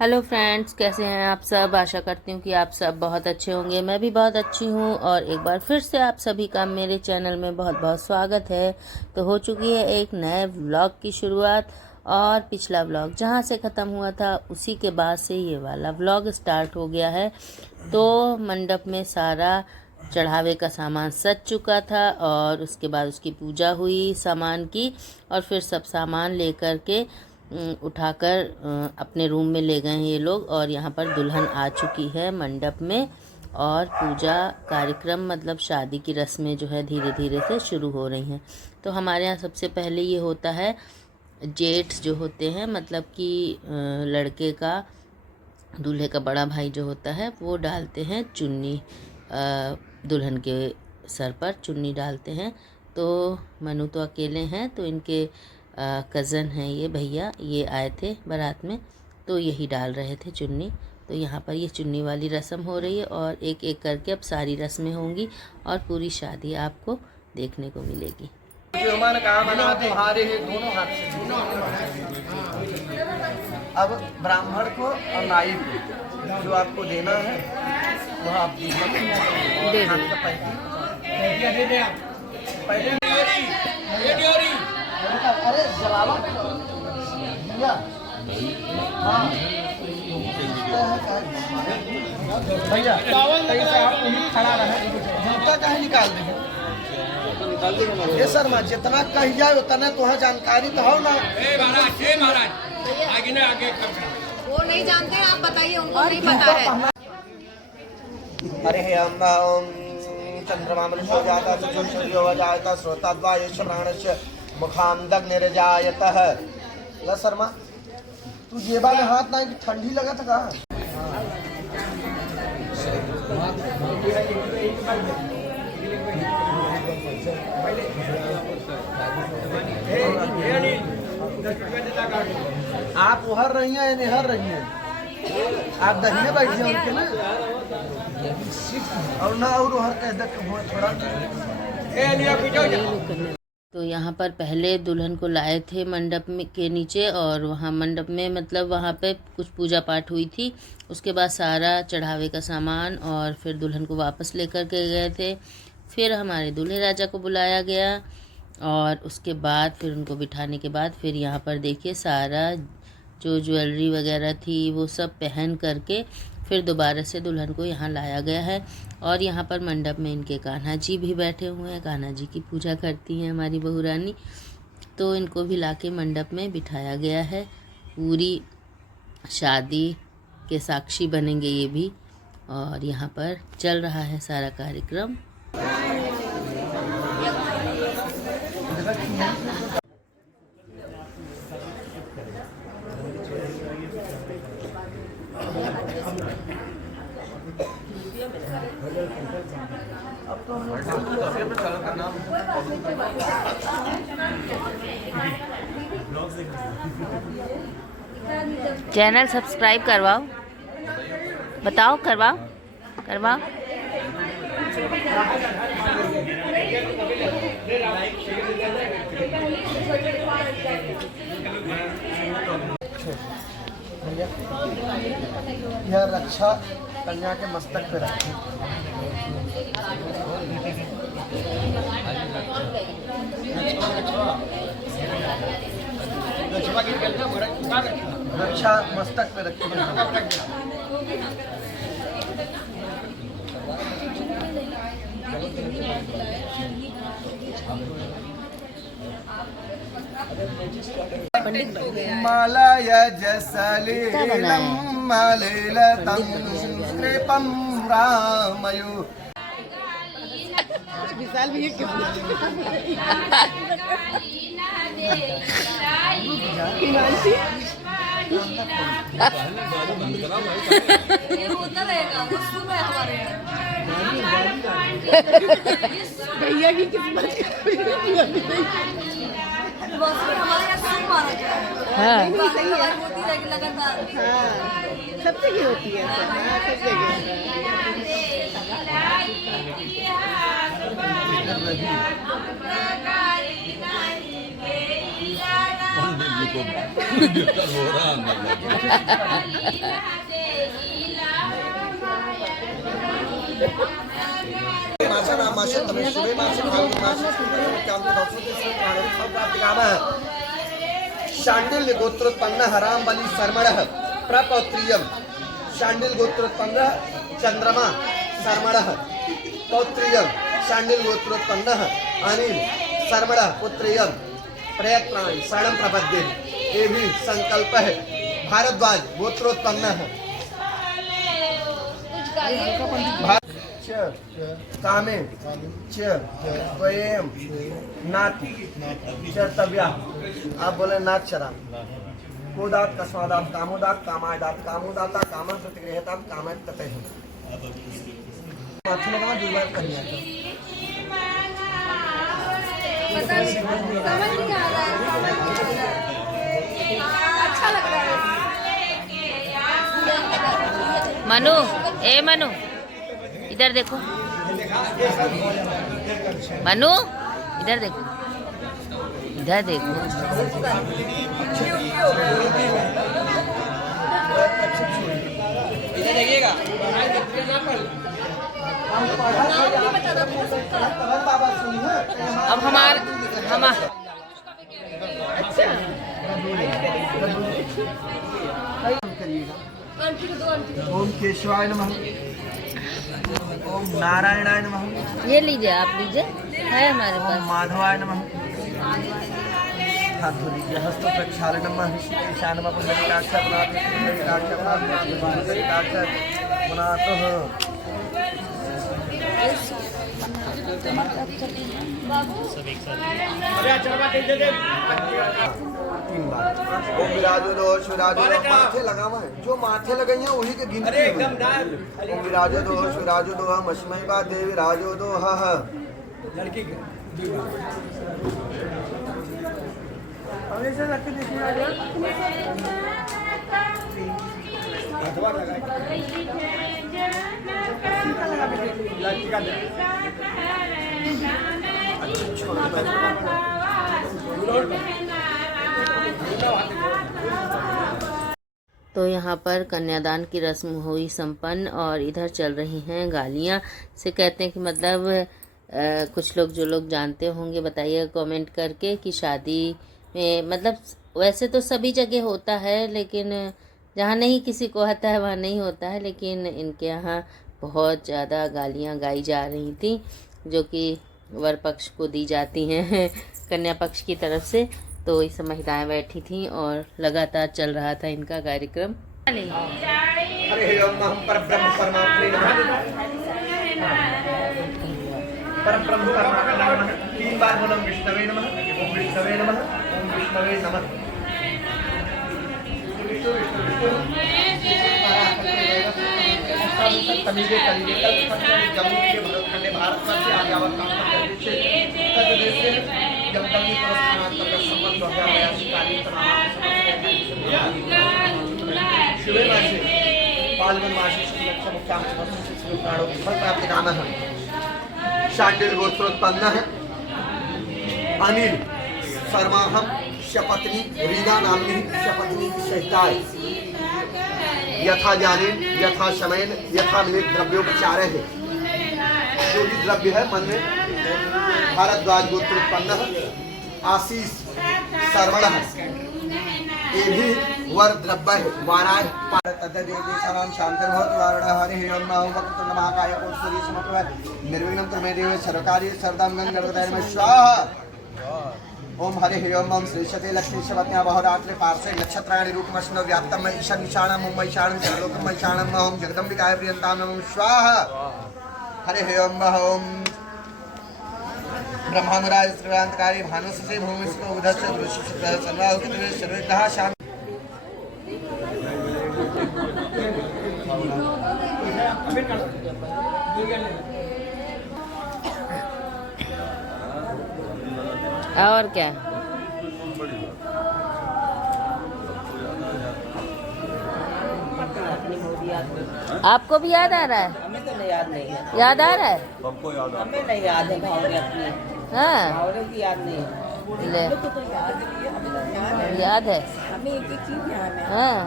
Hello friends, कैसे हैं आप सब। आशा करती हूँ कि आप सब बहुत अच्छे होंगे। मैं भी बहुत अच्छी हूँ और एक बार फिर से आप सभी का मेरे चैनल में बहुत बहुत स्वागत है। तो हो चुकी है एक नए व्लॉग की शुरुआत और पिछला व्लॉग जहाँ से ख़त्म हुआ था उसी के बाद से ये वाला व्लॉग स्टार्ट हो गया है। तो मंडप में सारा चढ़ावे का सामान सज चुका था और उसके बाद उसकी पूजा हुई सामान की और फिर सब सामान लेकर के उठाकर अपने रूम में ले गए हैं ये लोग। और यहाँ पर दुल्हन आ चुकी है मंडप में और पूजा कार्यक्रम मतलब शादी की रस्में जो है धीरे धीरे से शुरू हो रही हैं। तो हमारे यहाँ सबसे पहले ये होता है, जेट्स जो होते हैं मतलब कि लड़के का दूल्हे का बड़ा भाई जो होता है वो डालते हैं चुन्नी, दुल्हन के सर पर चुन्नी डालते हैं। तो मनु तो अकेले हैं, तो इनके कज़न हैं ये भैया, ये आए थे बारात में तो यही डाल रहे थे चुन्नी। तो यहाँ पर ये चुन्नी वाली रस्म हो रही है और एक एक करके अब सारी रस्में होंगी और पूरी शादी आपको देखने को मिलेगी। जो मन कामना तुम्हारे है दोनों हाथ से। अब ब्राह्मण को और नाई को जो आपको देना है वह आप दीजिए। हाथ का अरे जलावा भैया, हाँ भैया कैसे आप वहीं खड़ा रहे, जूता कहीं निकाल देंगे। ये सर माँ जितना कही जाए उतना तो जानकारी तो हो ना। महाराज आगे ना आगे वो नहीं जानते, आप बताइए, उनको नहीं पता है। अरे हे अम्बा ओम चंद्रमा मनुष्यो जाता सूर्यो जाता श्रोताद्वायुष प्राणस्य मुखांदक निर्जायतः। ल शर्मा तू जेबा में हाथ ना कि ठंडी लगा था कहाँ। आप उहर रही हैं या निहर रही हैं, आप दहिने बैठे उनके ना और ना और उहर कह दे थोड़ा। तो यहाँ पर पहले दुल्हन को लाए थे मंडप में के नीचे और वहाँ मंडप में मतलब वहाँ पे कुछ पूजा पाठ हुई थी। उसके बाद सारा चढ़ावे का सामान और फिर दुल्हन को वापस लेकर के गए थे। फिर हमारे दूल्हे राजा को बुलाया गया और उसके बाद फिर उनको बिठाने के बाद फिर यहाँ पर देखिए सारा जो ज्वेलरी वगैरह थी वो सब पहन करके फिर दोबारा से दुल्हन को यहाँ लाया गया है। और यहाँ पर मंडप में इनके कान्हा जी भी बैठे हुए हैं, कान्हा जी की पूजा करती हैं हमारी बहू रानी। तो इनको भी लाके मंडप में बिठाया गया है। पूरी शादी के साक्षी बनेंगे ये भी। और यहाँ पर चल रहा है सारा कार्यक्रम। चैनल सब्सक्राइब करवाओ, बताओ करवाओ करवाओ। यह रक्षा कन्या के मस्तक पे रखें। रक्षा मस्तक पे रखें। मालय जसलीलं मलिलतं कृपं रामयो। विशाल भी ये भैया की किस्मत हमारे यहाँ होती रहेगी लगातार। सब जगह होती है, सब जगह। को हो रहा मासा नाम मासे तमे शुभे मासे फाल्गुन मासे काम के दक्षिण से प्राणी सब प्राप्ति काम है शांडिल्य गोत्रोत्पन्न हराम बलि शर्मणः प्रपौत्रियम शांडिल गोत्रोत्पन्न चंद्रमा शर्मणः पौत्रियम शांडिल गोत्रोत्पन्न अनिल शर्मणः पुत्रियम प्रयत्नानि शरणं प्रपद्ये ये भी संकल्प है भारद्वाज गोत्रोत्पन्न है कामे च स्वयं नाति चर्तव्या आप बोले नाथ शराब कोदात कस्मादात कामोदात कामादात कामोदाता कामन प्रतिगृहता कामत तते हैं अच्छा लगा जुगाड़ करनी है पता नहीं समझ नहीं आ रहा है अच्छा लग रहा है मनु ए मनु इधर देखो मनु इधर देखो इधर देखो इधर देखिएगा अब हमारा ओम केशवाय नमः ओम नारायणाय नमः ये लीजिए आप लीजिए है हमारे ओम पास माधवाय नमः हाथ धो लीजिए हस्त प्रक्षालन नमः ईशान नमः पुंडरीकाक्ष पुनातः तीन बार ओम विराजो दो शिवराजो दो माथे लगा हुआ है जो माथे लगे हैं वही के गिनती है ओम विराजो दो शिवराजो दो मश्मय बा देवी राजो दो ह लड़की हमेशा रख दीजिए राजा लड़की का तो यहाँ पर कन्यादान की रस्म हुई संपन्न और इधर चल रही हैं गालियाँ से कहते हैं कि मतलब कुछ लोग जो लोग जानते होंगे बताइए कमेंट करके कि शादी में मतलब वैसे तो सभी जगह होता है लेकिन जहाँ नहीं किसी को आता है वहाँ नहीं होता है लेकिन इनके यहाँ बहुत ज़्यादा गालियाँ गाई जा रही थी जो कि वर पक्ष को दी जाती हैं कन्या पक्ष की तरफ से। तो इस महिलाएं बैठी थीं और लगातार चल रहा था इनका कार्यक्रम। हरे ओम परब्रह्म परमात्मे नमः परब्रह्म परमात्मे नमः तीन बार बोलो विष्णवे नमः ओम विष्णवे नमः ओम विष्णवे नमः तमिजे कलिजे कल्पखंडे जम्मू के भरतखंडे भारतवर्ष से आर्यावर्त कांत से तद्देश से जमदग्नि पुरस्कारांतर्गत संबंध हो गया बयासी कालीन तमाम शिवे मासे पाल्गुन मासे शुक्ल मुख्याम शिव प्राणों की फल प्राप्ति काम है शांडिल गोत्रोत्पन्न है अनिल शर्माहम शपत्नी रीना नामनी शपत्नी सहिताय यथा ज्ञानेन यथा शमयन यथा मिलित द्रव्योपचार है जो भी द्रव्य है मन में भारद्वाज गोत्रोत्पन्न आशीष सर्वण ये भी वर द्रव्य है वाराय तद्देशानां शांतिर्भवतु वारणः हरिः ओम नमः वक्रतुंड महाकाय कोटसूर्य समप्रभ निर्विघ्नं कुरु मे देव सर्वकार्ये सर्वदा मंगलं स्वाहा ओम हरिः ओम श्रीशते लक्ष्मीशवत्या बहुरात्रे पार्श्वे नक्षत्राणि रूपमश्न व्याप्तम् ईशानीशाणं ओम ईशानं सर्वलोकम् ईशानं ओम जगदम्बिकाय प्रियन्तां नमः स्वाहा हरिः ओम ब्रह्मानुराज श्रीवांतकारी भानुसुते भूमिस्थ उदस्य दृश्य सर्वाहुकिते सर्वविघ्नः शान्ति और क्या आपको भी याद आ रहा है? हमें तो नहीं याद नहीं है। याद आ रहा है? सबको याद हमें नहीं याद है भावरे अपनी। हाँ भावरे की याद नहीं है। ले याद है हमें एक एक चीज याद है। हाँ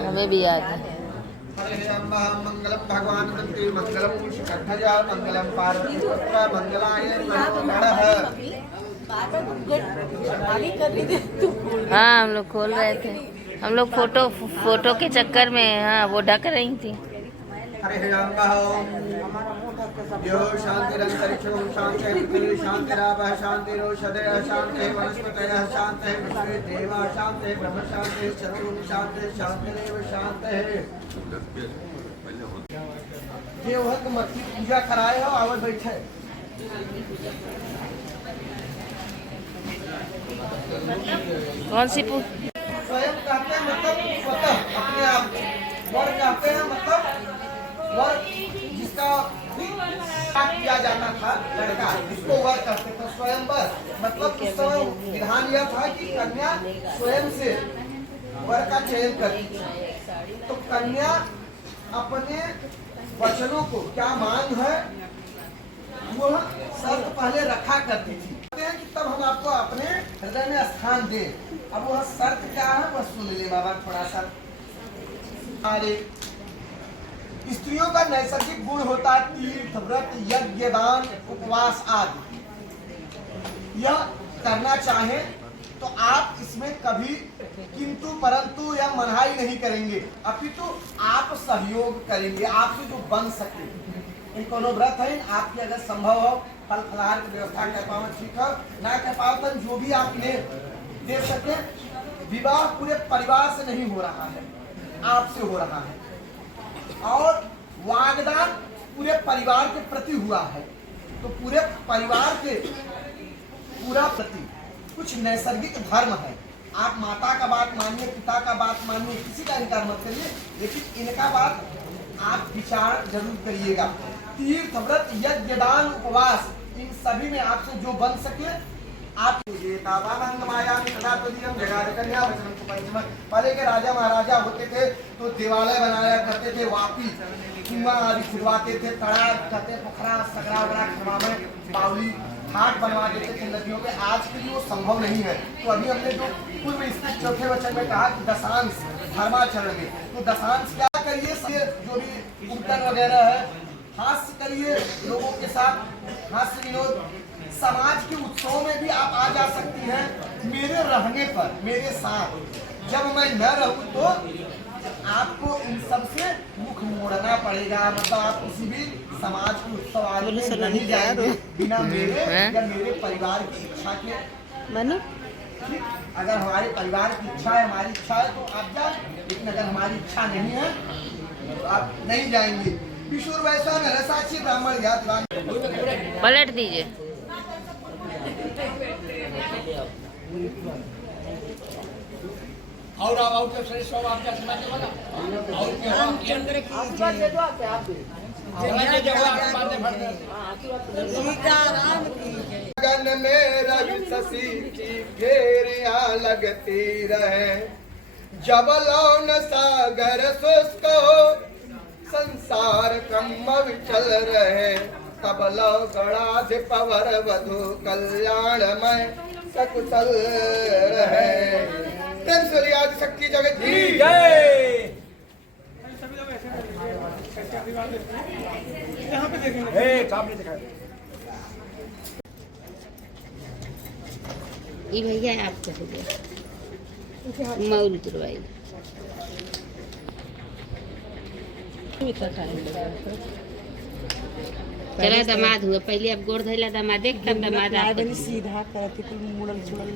हमें भी याद है। हरे अम्बा मंगलम भगवान मंत्री मंगलम कंठजा मंगलम पार्वती पुत्र मंगलाय मंगलः। आगे कर रही थी तू। हाँ हम लोग खोल रहे थे, हम लोग फोटो के चक्कर में हाँ वो ढक रही थी। हरे अम्बा यो शांतिरंतरिक्षं शांतिः पृथिवी शांतिरापः शांतिरोषधयः शांतिः वनस्पतयः शांतिः विश्वे देवाः शांतिः ब्रह्म शांतिः चतुर्मुख शांतिः शांतिरेव शांतिः। ये वह तुम अपनी पूजा कराए हो आवत बैठे कौन सी स्वयं कहते हैं मतलब स्वतः अपने आप। वर कहते हैं मतलब वर जिसका किया जाता था लड़का जिसको वर कहते थे। स्वयंवर मतलब उस समय विधान यह था कि कन्या स्वयं से वर का चयन करती थी। तो कन्या अपने वचनों को क्या मांग है वह शर्त पहले रखा करती थी। कहते हैं कि तब हम आपको अपने हृदय में स्थान दें। अब वह शर्त क्या है वह सुन ले बाबा थोड़ा सा। अरे स्त्रियों का नैसर्गिक गुण होता है तीर्थ व्रत यज्ञ दान उपवास आदि। यह करना चाहे तो आप इसमें कभी किंतु परंतु या मनाही नहीं करेंगे, अपितु आप सहयोग करेंगे आपसे जो बन सके। इन कोनो व्रत है आपकी अगर संभव हो फल फलहार की व्यवस्था कर पाओ ठीक है, ना कर पाओ तो जो भी आप ले दे सके। विवाह पूरे परिवार से नहीं हो रहा है आपसे हो रहा है और वागदान पूरे परिवार के प्रति हुआ है। तो पूरे परिवार के पूरा प्रति कुछ नैसर्गिक धर्म है। आप माता का बात मानिए पिता का बात मानिए किसी का इनकार मत करिए, लेकिन इनका बात आप विचार जरूर करिएगा। तीर्थ व्रत यज्ञ दान उपवास इन सभी में आपसे जो बन सके आप। पहले के राजा महाराजा होते थे तो देवालय बनाया करते थे, वापी कुआं आदि खुदवाते थे, तड़ाग कहते पोखरा सगरा वगैरह खनवा में बावली घाट बनवा देते थे नदियों पे। आज के लिए वो संभव नहीं है। तो अभी हमने जो पूर्व इसके चौथे वचन में कहा कि दशांश धर्माचरण में, तो दशांश क्या करिए जो भी कीर्तन वगैरह है हास्य करिए लोगों के साथ, हास्य विनोद। समाज के उत्सवों में भी आप आ जा सकती हैं मेरे रहने पर मेरे साथ। जब मैं न रहूं तो आपको इन सब से मुख मोड़ना पड़ेगा। मतलब आप किसी भी समाज के उत्सव आदि में नहीं जाएंगे बिना मेरे या मेरे परिवार की इच्छा के। मनु ठीक, अगर हमारे परिवार की इच्छा है हमारी इच्छा है तो आप जाए, लेकिन अगर हमारी इच्छा नहीं है तो आप नहीं जाएंगे। विशुर वैसा नरसाक्षी ब्राह्मण ज्ञात पलट दीजिए। और अब के श्रेष्ठ हो आपका समाज बना और के चंद्र की आशीर्वाद दे दो आप आप जय जय आपके बातें भरते सीताराम की गगन में रवि शशि की फेरियां लगती रहे। जब लौन सागर शुष्क हो संसार कम चल रहे, तब लो गणाधिप वर वधु कल्याणमय सकुशल रहे। प्रेम से आदि शक्ति जगत की जय। ये भैया आप कहोगे मौल तुरवाई चला दामाद हुआ पहले अब गोड़ धैला दामाद देख तब दामाद बनी सीधा करती कुल मुड़ल छुड़ल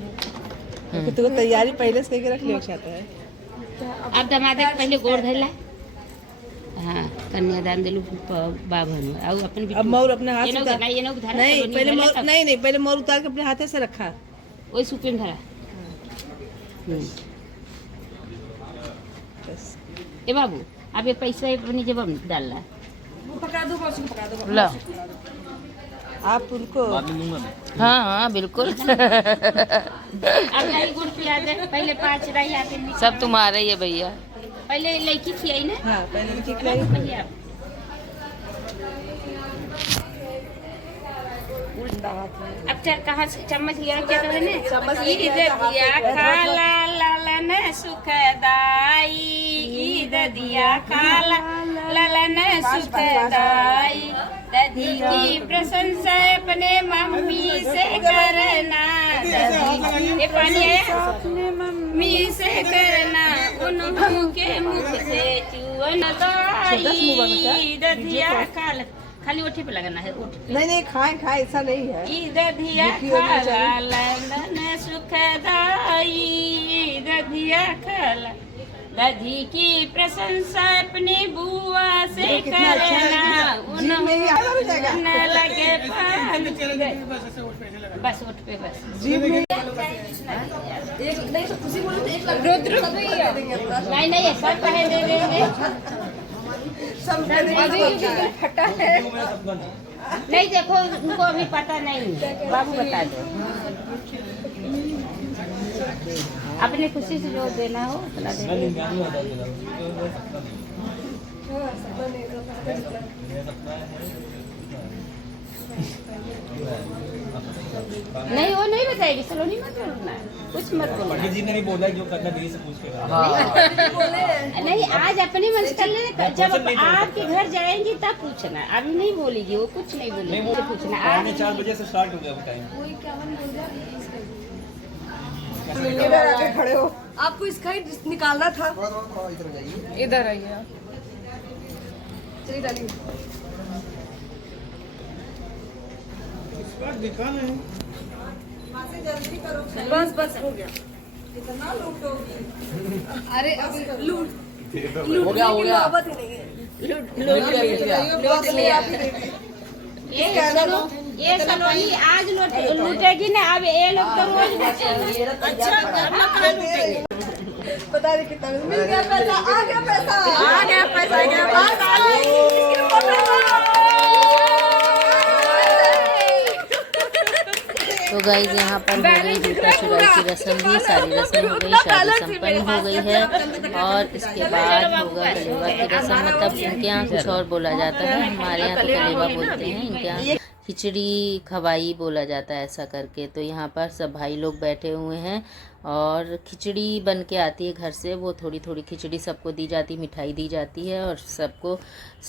तो तैयारी पहले से करके रख लिया चाहता है। अब दामाद देख पहले गोड़ धैला। हाँ कन्यादान दिलू बाभन और अपन अब मोर अपने हाथ से नहीं पहले मोर नहीं पहले मोर उतार के अपने हाथे से रखा वही सुपेन धरा। ए बाबू अब ये पैसा अपनी जेब में डालना है। पकड़ा दो बस पकड़ा दो लो आप उनको हाँ हाँ बिल्कुल अब नहीं गुड़ पिला दे पहले 5 रही आते सब तुम्हारा ही है भैया। पहले लड़की थी आई ना। हाँ पहले ठीक पहले आप गंदा हाथ है। अब चल कहाँ से चम्मच लिया क्या कर रहे चम्मच ने? लेके ईद आया था, दिया हाथ पे खाला ललन सुखदाई, ईद दिया खाला ललन सुखदाई, दधी की प्रशंसा अपने मम्मी से करना, ये पानी है अपने मम्मी से करना, उन्हों के मुख से चुअन दाई, दधिया खाला खाली ओठी पे लगाना है ओठी पे। नहीं खाए ऐसा नहीं है। ईद दिया खाला ललन सुखदाई, दधिया खाला दधी की प्रशंसा अपनी बुआ से करना, उन्होंने लगे पान बस उठ पे बस नहीं तो खुशी बोले तो 1 लाख रुद्र नहीं ये सब पहले दे देंगे सब फटा है। नहीं देखो उनको अभी पता नहीं है, बाबू बता दो अपनी खुशी से जो देना हो उतना दे दो। नहीं वो नहीं बताएगी, सलोनी मत बोलना, कुछ मत बोलना। पंडित जी ने नहीं बोला जो करना नहीं से पूछ के नहीं आज अपनी मन से कर लेना, जब आपके घर जाएंगी तब पूछना, अभी नहीं बोलेगी वो, कुछ नहीं बोलेगी वो पूछना। आज 4 बजे से स्टार्ट हो गया वो टाइम। इधर आके खड़े हो, आपको इसका ही निकालना था। इधर जाइए। इधर आइए चलिए डालिए। बस हो गया। कितना लूटोगी? अरे अब लूट हो गया नौबत ही नहीं है। ये सलोनी आज लूटेगी ना, अब ये लोग तो रोज बचेंगे। पता नहीं कितना मिल गया पैसा, आ गया पैसा, तो गाइज यहाँ पर हो गई जूता चुराई की रस्म भी, सारी रस्म हो गई, शादी संपन्न हो गई है। और इसके बाद होगा कलेवा की रस्म, मतलब इनके यहाँ कुछ और बोला जाता है, हमारे यहाँ तो कलेवा बोलते हैं, इनके यहाँ खिचड़ी खवाई बोला जाता है ऐसा करके। तो यहाँ पर सब भाई लोग बैठे हुए हैं और खिचड़ी बन के आती है घर से, वो थोड़ी थोड़ी खिचड़ी सबको दी जाती, मिठाई दी जाती है और सबको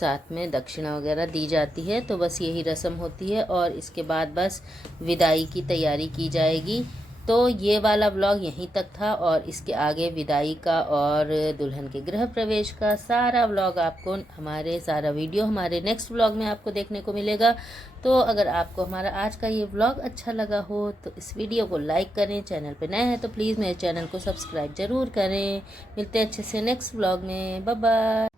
साथ में दक्षिणा वगैरह दी जाती है। तो बस यही रस्म होती है और इसके बाद बस विदाई की तैयारी की जाएगी। तो ये वाला व्लॉग यहीं तक था और इसके आगे विदाई का और दुल्हन के गृह प्रवेश का सारा व्लॉग आपको सारा वीडियो हमारे नेक्स्ट व्लॉग में आपको देखने को मिलेगा। तो अगर आपको हमारा आज का ये व्लॉग अच्छा लगा हो तो इस वीडियो को लाइक करें, चैनल पे नए हैं तो प्लीज़ मेरे चैनल को सब्सक्राइब ज़रूर करें। मिलते हैं अच्छे से नेक्स्ट व्लॉग में, बाय बाय।